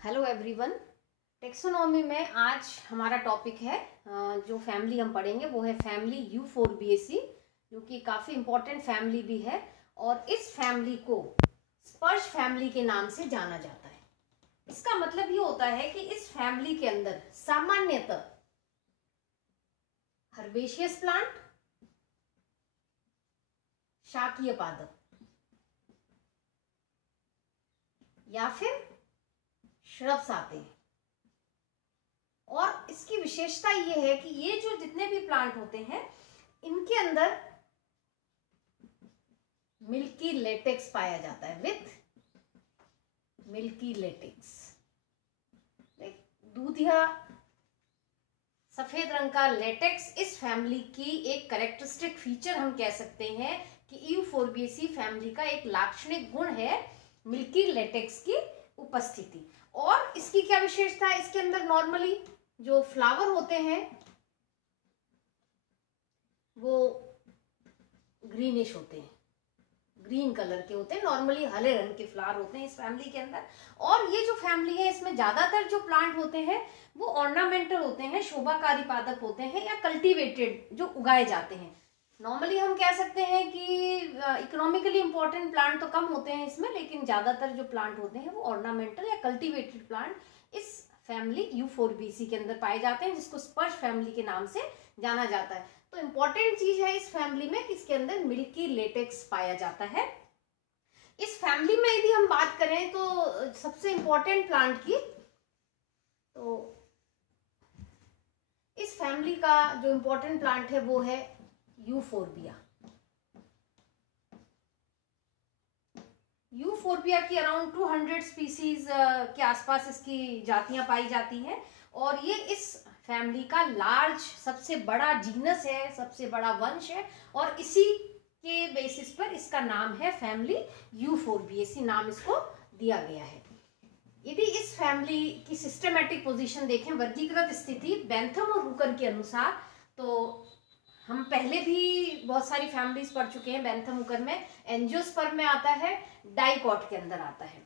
Hello everyone. Taxonomy में आज हमारा टॉपिक है जो फैमिली हम पढ़ेंगे वो है फैमिली यूफोरबिएसी, जो कि काफ़ी इम्पोर्टेंट फैमिली भी है और इस फैमिली को स्पर्श फैमिली के नाम से जाना जाता है। इसका मतलब ये होता है कि इस फैमिली के अंदर सामान्यतः हर्बेशियस प्लांट, शाकीय पादप या फिर श्रब्स आते हैं। और इसकी विशेषता ये है कि ये जो जितने भी प्लांट होते हैं इनके अंदर मिल्की लेटेक्स पाया जाता है, विथ मिल्की लेटेक्स। दूधिया सफेद रंग का लेटेक्स इस फैमिली की एक कैरेक्टरिस्टिक फीचर हम कह सकते हैं कि यूफोरबिएसी फैमिली का एक लाक्षणिक गुण है मिल्की लेटेक्स की उपस्थिति। और इसकी क्या विशेषता है, इसके अंदर नॉर्मली जो फ्लावर होते हैं वो ग्रीनिश होते हैं, ग्रीन कलर के होते हैं, नॉर्मली हरे रंग के फ्लावर होते हैं इस फैमिली के अंदर। और ये जो फैमिली है इसमें ज्यादातर जो प्लांट होते हैं वो ऑर्नामेंटल होते हैं, शोभाकारी पादप होते हैं या कल्टीवेटेड जो उगाए जाते हैं। नॉर्मली हम कह सकते हैं कि इकोनॉमिकली इंपॉर्टेंट प्लांट तो कम होते हैं इसमें, लेकिन ज्यादातर जो प्लांट होते हैं वो ऑर्नामेंटल या कल्टीवेटेड प्लांट इस फैमिली यूफोरबिएसी के अंदर पाए जाते हैं, जिसको स्पर्श फैमिली के नाम से जाना जाता है। तो इंपॉर्टेंट चीज है इस फैमिली में कि इसके अंदर मिल्की लेटेक्स पाया जाता है। इस फैमिली में यदि हम बात करें तो सबसे इंपॉर्टेंट प्लांट की, तो इस फैमिली का जो इंपॉर्टेंट प्लांट है वो है यूफोरबिया। यूफोरबिया की अराउंड 200 स्पीसीज के आसपास इसकी जातियां पाई जाती हैं और ये इस फैमिली का लार्ज सबसे बड़ा जीनस है, सबसे बड़ा वंश है और इसी के बेसिस पर इसका नाम है फैमिली यूफोरबिएसी, नाम इसको दिया गया है। यदि इस फैमिली की सिस्टमैटिक पोजीशन देखें, वर्गीकृत स्थिति बेंथम और हुकर के अनुसार, तो हम पहले भी बहुत सारी फैमिलीज पढ़ चुके हैं। बेंथम हुकर में एंजियोस्पर्म में आता है, डाइकॉट के अंदर आता है।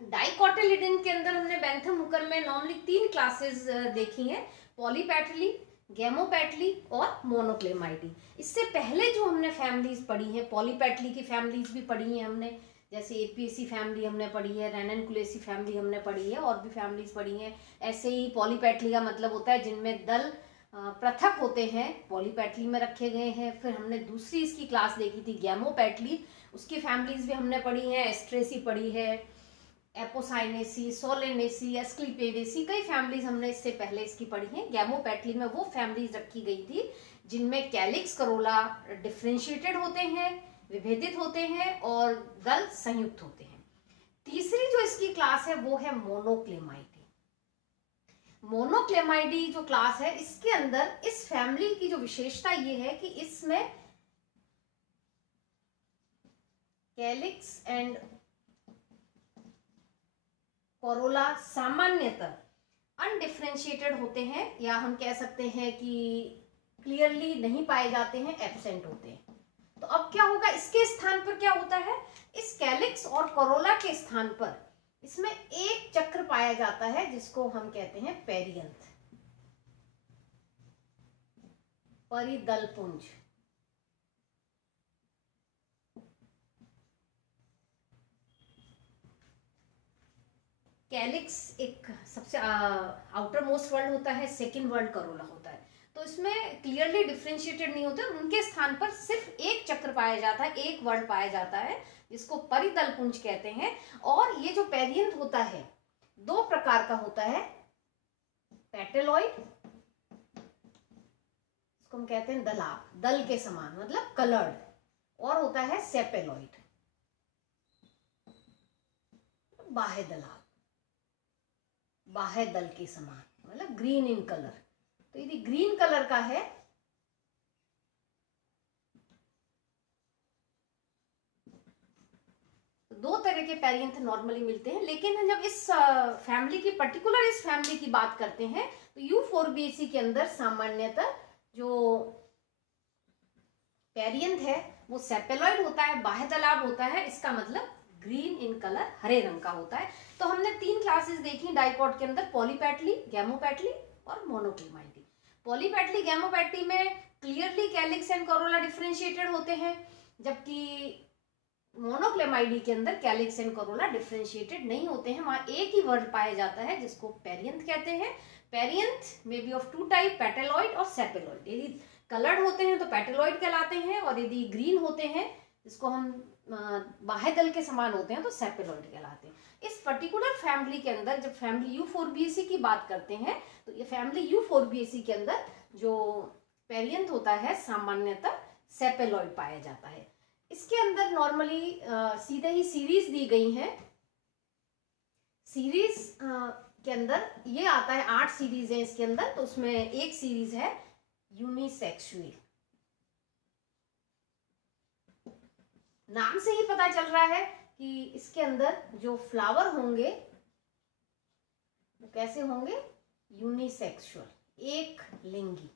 डाइकोटिलिडन के अंदर हमने बेंथम हुकर में नॉर्मली 3 क्लासेस देखी हैं, पॉलीपेटली, गैमोपेटली और मोनोक्लेमाइडी। इससे पहले जो हमने फैमिलीज पढ़ी हैं, पॉलीपेटली की फैमिलीज भी पढ़ी हैं हमने, जैसे एपीएसी फैमिली हमने पढ़ी है, रेननकुलेसी फैमिली हमने पढ़ी है और भी फैमिलीज पढ़ी हैं। ऐसे ही पॉलीपेटली का मतलब होता है जिनमें दल पृथक होते हैं, पॉलीपेटली में रखे गए हैं। फिर हमने दूसरी इसकी क्लास देखी थी गैमोपेटली, उसकी फैमिलीज भी हमने पढ़ी हैं, एस्ट्रेसी पढ़ी है, एपोसाइनेसी, सोलेनेसी, एस्क्लिपेडेसी, कई फैमिलीज हमने इससे पहले इसकी पढ़ी हैं। गैमोपेटली में वो फैमिलीज रखी गई थी जिनमें कैलिक्स करोला डिफ्रेंशिएटेड होते हैं, विभेदित होते हैं और दल संयुक्त होते हैं। तीसरी जो इसकी क्लास है वो है मोनोक्लेमाइडी। मोनोक्लेमाइडी जो क्लास है इसके अंदर इस फैमिली की जो विशेषता ये है कि इसमें कैलिक्स एंड कोरोला सामान्यतः अनडिफरेंशिएटेड होते हैं, या हम कह सकते हैं कि क्लियरली नहीं पाए जाते हैं, एब्सेंट होते हैं। तो अब क्या होगा, इसके स्थान पर क्या होता है, इस कैलिक्स और कोरोला के स्थान पर इसमें एक चक्र पाया जाता है जिसको हम कहते हैं पेरियंथ, परिदलपुंज। कैलिक्स एक सबसे आउटर मोस्ट वर्ल्ड होता है, सेकेंड वर्ल्ड करोला होता है। तो इसमें क्लियरली डिफ्रेंशिएटेड नहीं होते, उनके स्थान पर सिर्फ एक चक्र पाया जाता है, एक वर्ड पाया जाता है जिसको परिदलपुंज कहते हैं। और ये जो पेरियंथ होता है 2 प्रकार का होता है, पेटेलॉइड, इसको हम कहते हैं दलाप, दल के समान मतलब कलर्ड, और होता है सेपेलॉइड, बाह्य दलाप, बाह्य दल के समान मतलब ग्रीन इन कलर। तो यदि ग्रीन कलर का है तो 2 तरह के पेरियंथ नॉर्मली मिलते हैं। लेकिन जब इस फैमिली की पर्टिकुलर इस फैमिली की बात करते हैं तो यूफोरबिएसी के अंदर सामान्यतः जो पेरियंथ है वो सेपेलॉइड होता है, बाह्य दलाप होता है, इसका मतलब ग्रीन इन कलर, हरे रंग का होता है। तो हमने 3 क्लासेस देखी डाइकॉट के अंदर, पॉलीपेटली, गैमोपेटली और मोनोक्लेमाइडी। पॉलीपेटली गैमोपेटली में clearly calyx and Corolla differentiated होते हैं, जबकि मोनोक्लेमाइडी के अंदर कैलिक्स एंड कोरोला डिफरेंशिएटेड नहीं होते हैं। वहां एक ही वर्ड पाया जाता है जिसको पेरियंथ कहते हैं। Perianth maybe of 2 type, petaloid और सेपेलॉइड। यदि कलर्ड होते हैं तो पेटेलॉइड कहलाते हैं, और यदि ग्रीन होते हैं जिसको हम बाह्य दल के समान होते हैं तो सेपेलॉइड कहलाते हैं। इस पर्टिकुलर फैमिली के अंदर जब फैमिली यूफोरबिएसी की बात करते हैं तो ये फैमिली यूफोरबिएसी के अंदर जो पेरियंथ होता है सामान्यतः सेपेलॉइड पाया जाता है। इसके अंदर नॉर्मली सीधे ही सीरीज दी गई है। सीरीज के अंदर ये आता है, 8 सीरीज है इसके अंदर, तो उसमें एक सीरीज है यूनिसेक्सुअल। नाम से ही पता चल रहा है कि इसके अंदर जो फ्लावर होंगे वो कैसे होंगे, यूनिसेक्सुअल, एक लिंगी।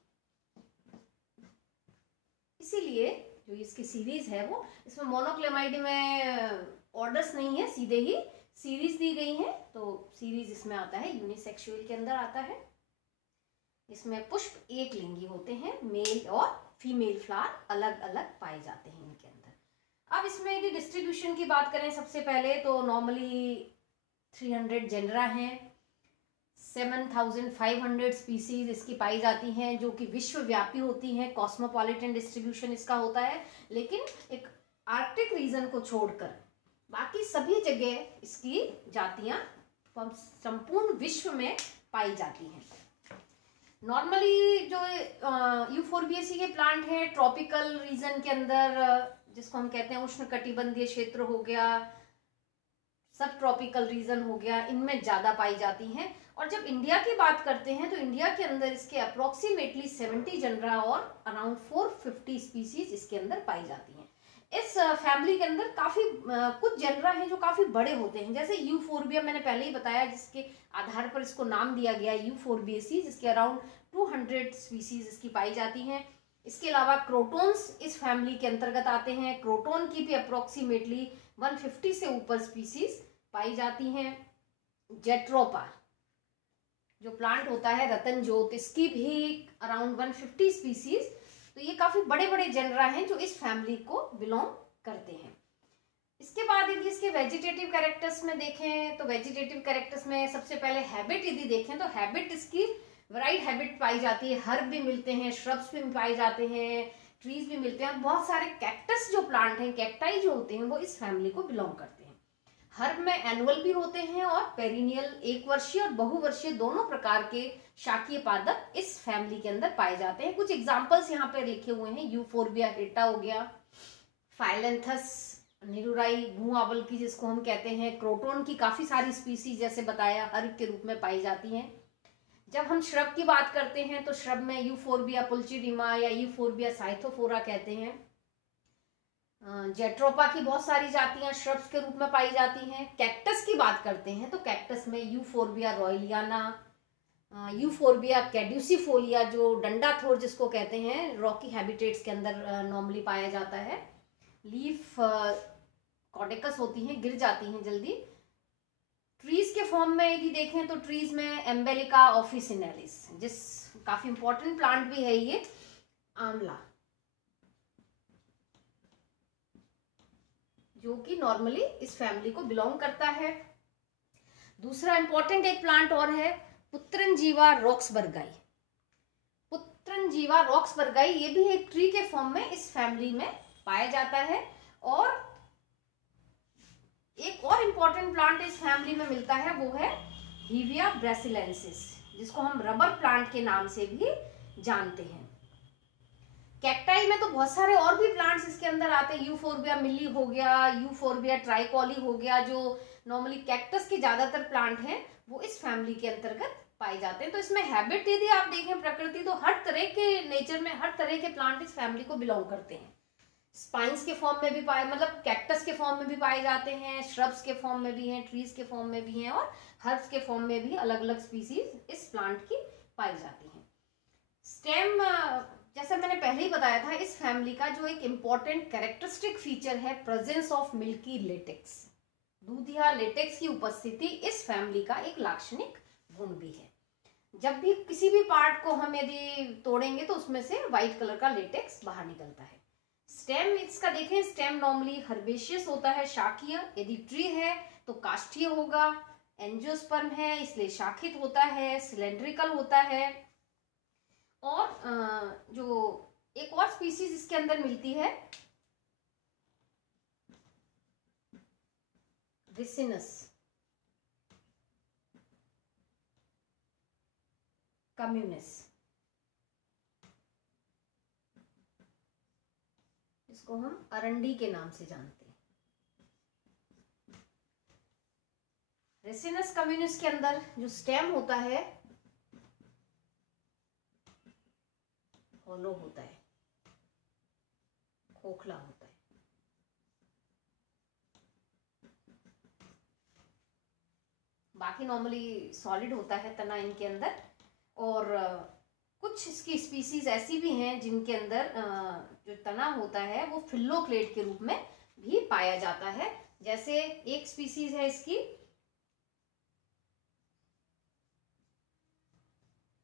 इसीलिए जो इसकी सीरीज है वो, इसमें मोनोक्लेमाइडी में ऑर्डर्स नहीं है, सीधे ही सीरीज दी गई है, तो सीरीज इसमें आता है, यूनिसेक्सुअल के अंदर आता है। इसमें पुष्प एक लिंगी होते हैं, मेल और फीमेल फ्लावर अलग अलग पाए जाते हैं इनके अंदर। अब इसमें यदि डिस्ट्रीब्यूशन की बात करें सबसे पहले तो नॉर्मली 300 जेनरा हैं, 7500 स्पीसीज इसकी पाई जाती हैं जो कि विश्वव्यापी होती हैं। कॉस्मोपॉलिटन डिस्ट्रीब्यूशन इसका होता है, लेकिन एक आर्कटिक रीजन को छोड़कर बाकी सभी जगह इसकी जातियां संपूर्ण विश्व में पाई जाती हैं। नॉर्मली जो यूफोरबिएसी के प्लांट हैं ट्रॉपिकल रीजन के अंदर, जिसको हम कहते हैं उष्णकटिबंधीय क्षेत्र हो गया, सब ट्रॉपिकल रीजन हो गया, इनमें ज्यादा पाई जाती हैं। और जब इंडिया की बात करते हैं तो इंडिया के अंदर इसके अप्रोक्सीमेटली 70 जनरा और अराउंड 450 स्पीसीज इसके अंदर पाई जाती हैं। इस फैमिली के अंदर काफी कुछ जनरा हैं जो काफी बड़े होते हैं, जैसे यूफोरबिया मैंने पहले ही बताया, जिसके आधार पर इसको नाम दिया गया यूफोरबिएसी, जिसके अराउंड 200 स्पीसीज इसकी पाई जाती हैं। इसके अलावा क्रोटोन्स इस फैमिली के अंतर्गत आते हैं। क्रोटोन की भी अप्रोक्सीमेटली 150 से ऊपर स्पीसीज पाई जाती हैं। जेट्रोपा जो प्लांट होता है रतन जोत, इसकी भी अराउंड 150 स्पीसीज। तो ये काफी बड़े बड़े जेनरा हैं जो इस फैमिली को बिलोंग करते हैं। इसके बाद यदि इसके वेजिटेटिव कैरेक्टर्स में देखें तो वेजिटेटिव कैरेक्टर्स में सबसे पहले हैबिट यदि देखें तो हैबिट इसकी वैराइड हैबिट पाई जाती है। हर्ब भी मिलते हैं, श्रब्स भी पाए जाते हैं, ट्रीज भी मिलते हैं। बहुत सारे कैक्टस जो प्लांट हैं, कैक्टाई जो होते हैं, वो इस फैमिली को बिलोंग करते हैं। हर्ब में एनुअल भी होते हैं और पेरिनियल, एक वर्षीय और बहुवर्षीय दोनों प्रकार के शाकीय पादप इस फैमिली के अंदर पाए जाते हैं। कुछ एग्जांपल्स यहाँ पे लिखे हुए हैं, यूफोरबिया हिर्टा हो गया, फाइलेंथस निरुराई भूआवल की जिसको हम कहते हैं, क्रोटोन की काफी सारी स्पीसीज जैसे बताया हर्ब के रूप में पाई जाती हैं। जब हम श्रब की बात करते हैं तो श्रब में यूफोरबिया पुल्चिडिमा या यूफोरबिया साइथोफोरा कहते हैं। जेट्रोपा की बहुत सारी जातियां श्रब्स के रूप में पाई जाती हैं। कैक्टस की बात करते हैं तो कैक्टस में यूफोरबिया रॉयलियाना, यूफोरबिया कैड्यूसिफोलिया जो डंडाथोर जिसको कहते हैं, रॉकी हैबिटेट्स के अंदर नॉर्मली पाया जाता है। लीफ कॉडेकस होती हैं, गिर जाती हैं जल्दी। ट्रीज के फॉर्म में यदि देखें तो ट्रीज में एम्बेलिका ऑफिसिनेलिस, जिस काफी इंपॉर्टेंट प्लांट भी है ये, आंवला, जो कि नॉर्मली इस फैमिली को बिलोंग करता है। दूसरा इंपॉर्टेंट एक प्लांट और है पुत्रनजीवा रॉक्सबर्गाई। पुत्रनजीवा रॉक्सबर्गाई ये भी एक ट्री के फॉर्म में इस फैमिली में पाया जाता है। और एक और इंपॉर्टेंट प्लांट इस फैमिली में मिलता है वो है हीविया ब्रासिलेंसिस, जिसको हम रबर प्लांट के नाम से भी जानते हैं। कैक्टाई में तो बहुत सारे और भी प्लांट्स इसके अंदर आते हैं, यूफोरबिया मिली हो गया, यूफोरबिया ट्राइकॉली हो गया, जो नॉर्मली कैक्टस के ज्यादातर प्लांट हैं वो इस फैमिली के अंतर्गत पाए जाते हैं। तो इसमें हैबिट यदि आप देखें प्रकृति, तो हर तरह के नेचर में हर तरह के प्लांट इस फैमिली को बिलोंग करते हैं। स्पाइन्स के फॉर्म में भी पाए, मतलब कैक्टस के फॉर्म में भी पाए जाते हैं, श्रब्स के फॉर्म में भी हैं, ट्रीज के फॉर्म में भी हैं, और हर्ब्स के फॉर्म में भी अलग अलग स्पीसीज इस प्लांट की पाई जाती हैं। स्टेम, जैसा मैंने पहले ही बताया था, इस फैमिली का जो एक इम्पॉर्टेंट कैरेक्टरिस्टिक फीचर है प्रेजेंस ऑफ मिल्की लेटेक्स। दूधिया लेटेक्स की उपस्थिति इस फैमिली का एक लाक्षणिक गुण भी है। जब भी किसी भी पार्ट को हम यदि तोड़ेंगे तो उसमें से व्हाइट कलर का लेटेक्स बाहर निकलता है। स्टेम इसका देखें, स्टेम नॉर्मली हर्बेशियस होता है, शाखीय। यदि ट्री है तो काष्ठीय होगा। एंजियोस्पर्म है इसलिए शाखित होता है, सिलेंड्रिकल होता है। और जो एक और स्पीसीज इसके अंदर मिलती है, रिसिनस कम्युनिस, इसको हम अरंडी के नाम से जानते हैं। रेसिनस कम्युनिस के अंदर जो स्टेम होता है होलो होता है, खोखला होता है। बाकी नॉर्मली सॉलिड होता है तना इनके अंदर। और कुछ इसकी स्पीसीज ऐसी भी हैं जिनके अंदर जो तना होता है वो फिल्लोक्लेट के रूप में भी पाया जाता है। जैसे एक स्पीसीज है इसकी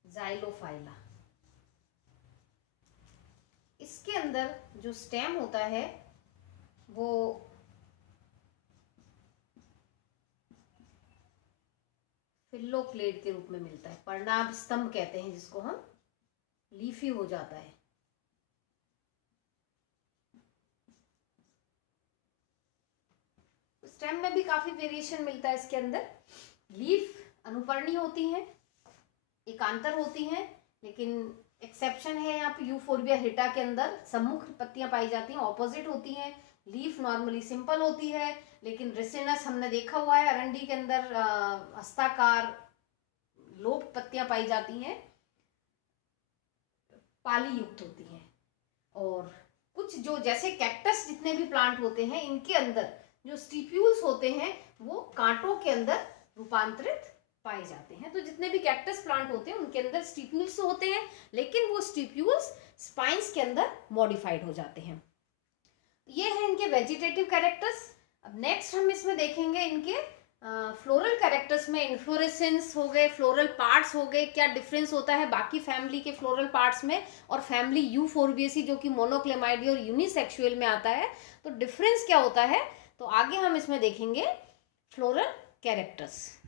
ज़ाइलोफाइला, इसके अंदर जो स्टेम होता है वो फिल्लोक्लेट के रूप में मिलता है। पर्णाभ स्तंभ कहते हैं जिसको हम, लीफी हो जाता है। स्टेम में भी काफी वेरिएशन मिलता है इसके अंदर। लीफ अनुपर्णी होती हैं, एकांतर होती हैं, लेकिन एक्सेप्शन है यहाँ पे यूफोर्बिया हिटा के अंदर सम्मुख पत्तियां पाई जाती हैं, ऑपोजिट होती हैं। लीफ नॉर्मली सिंपल होती है, लेकिन रिसिनस हमने देखा हुआ है अरंडी के अंदर हस्ताकार लोप पत्तियां पाई जाती हैं, पाली युक्त होती हैं। और कुछ जो जैसे कैक्टस जितने भी प्लांट होते हैं इनके अंदर जो स्टिप्यूल्स होते हैं वो कांटों के अंदर रूपांतरित पाए जाते हैं। तो जितने भी कैक्टस प्लांट होते हैं उनके अंदर स्टिप्यूल्स होते हैं, लेकिन वो स्टिप्यूल्स स्पाइन्स के अंदर मॉडिफाइड हो जाते हैं। ये है इनके वेजिटेटिव कैरेक्टर्स। अब नेक्स्ट हम इसमें देखेंगे इनके फ्लोरल कैरेक्टर्स में इन्फ्लोरेसेंस हो गए, फ्लोरल पार्ट्स हो गए, क्या डिफरेंस होता है बाकी फैमिली के फ्लोरल पार्ट्स में और फैमिली यूफोर्बिएसी जो कि मोनोक्लेमाइडी और यूनिसेक्सुअल में आता है, तो डिफरेंस क्या होता है। तो आगे हम इसमें देखेंगे फ्लोरल कैरेक्टर्स।